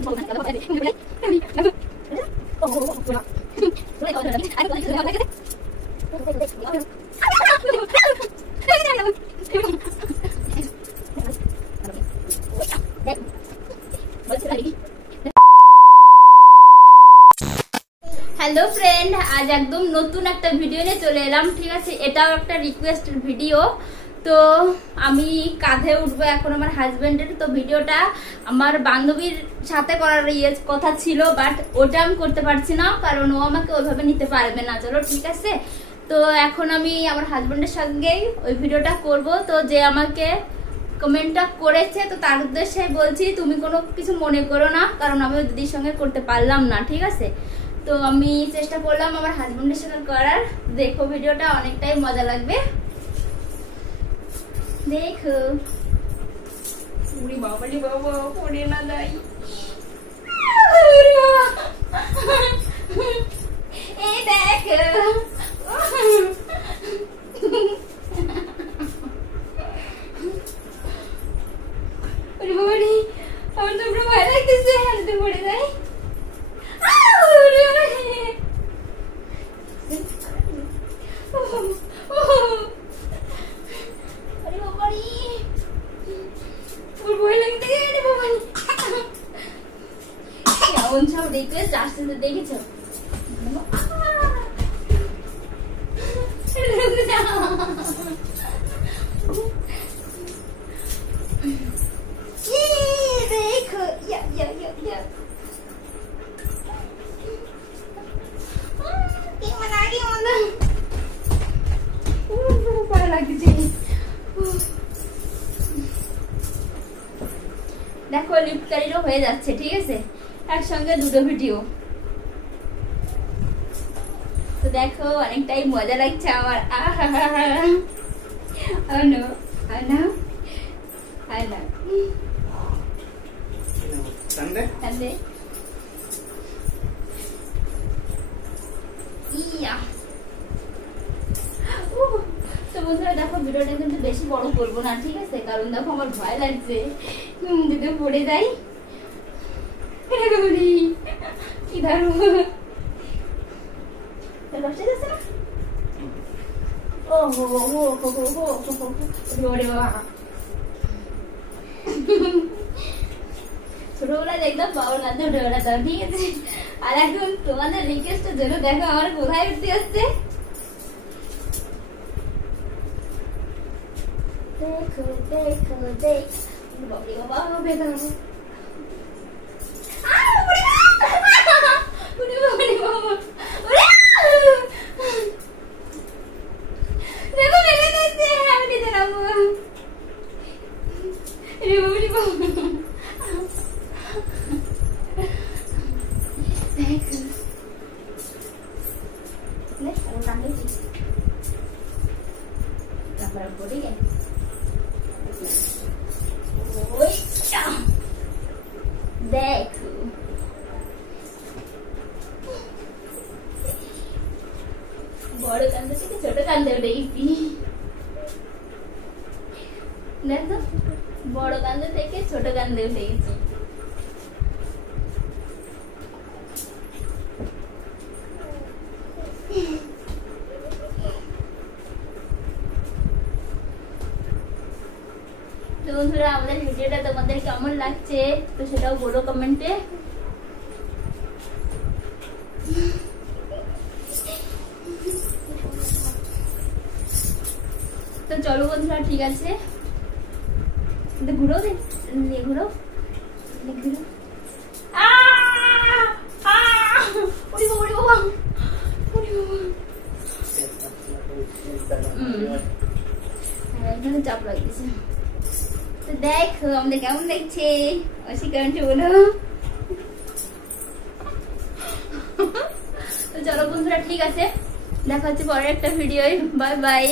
Hello friend, आज एकदम नतून एक भिडियो निये चले एलाम। ठीक है, एटाओ एक रिक्वेस्टेड भिडियो। तो आमी काँधे उठबो एखन आमार हाजबैंडेर। तो भिडियोटा आमार बान्धबीर साथे करार कथा छिलो, बाट ओटा आमी करते पारछि ना, कारण ओ आमाके ओइभाবে নিতে পারবে না। चलो ठीक আছে, তো এখন আমি আমার হাজবেন্ডের সঙ্গেই ওই ভিডিওটা করব। তো যে আমাকে কমেন্টটা করেছে, তো তার উদ্দেশ্যে বলছি তুমি কোনো কিছু মনে করো না, কারণ আমি ওই দিদির সঙ্গে করতে পারলাম না। ঠিক আছে, তো আমি চেষ্টা করলাম আমার হাজবেন্ডের সঙ্গে করার। দেখো ভিডিওটা, অনেকটাই মজা লাগবে। দেখো উড়ি বাবালি বাবা, পড়ে না যাই। এই দেখো আমার তো পুরো ভয় লাগতেছে, হালতে পড়ে যাই। কেমন সব রিকোয়েস্ট আসতে দেখেছো? দেখো দেখো লিপকারিরও হয়ে যাচ্ছে। ঠিক আছে, একসঙ্গে দুটো ভিডিও। তো দেখো অনেকটাই মজা লাগছে আমার। তো বন্ধুরা দেখো, ভিডিওটা কিন্তু বেশি বড় করবো না। ঠিক আছে, কারণ দেখো আমার ভয় লাগছে যদি পড়ে যাই। ছোটবেলায় দেখলাম বাবার কাছে উঠে বেড়াতাম। ঠিক আছে, আর এখন তোমাদের রিকোয়েস্টের জন্য দেখো আমার কোথায় উঠতে আসছে। দেখো দেখো দেখো বাবা বেদানো। দেখো বড় কান্দে থেকে ছোট কান্দে উঠে গেছি। দেখো বড় কান্দে থেকে ছোট কান্দে উঠে গেছি। তো বন্ধুরা, আমাদের ভিডিওটা তোমাদের কেমন লাগছে তো সেটাও বলো কমেন্টে। তো চলো বন্ধুরা, ঠিক আছে, ঘুরো ঘুরো চাপ লাগতেছে। তো দেখো আমাদের কেমন লাগছে, অস্বীকার বলো। তো চলো বন্ধুরা, ঠিক আছে, দেখা হচ্ছে পরের একটা ভিডিও। Bye bye.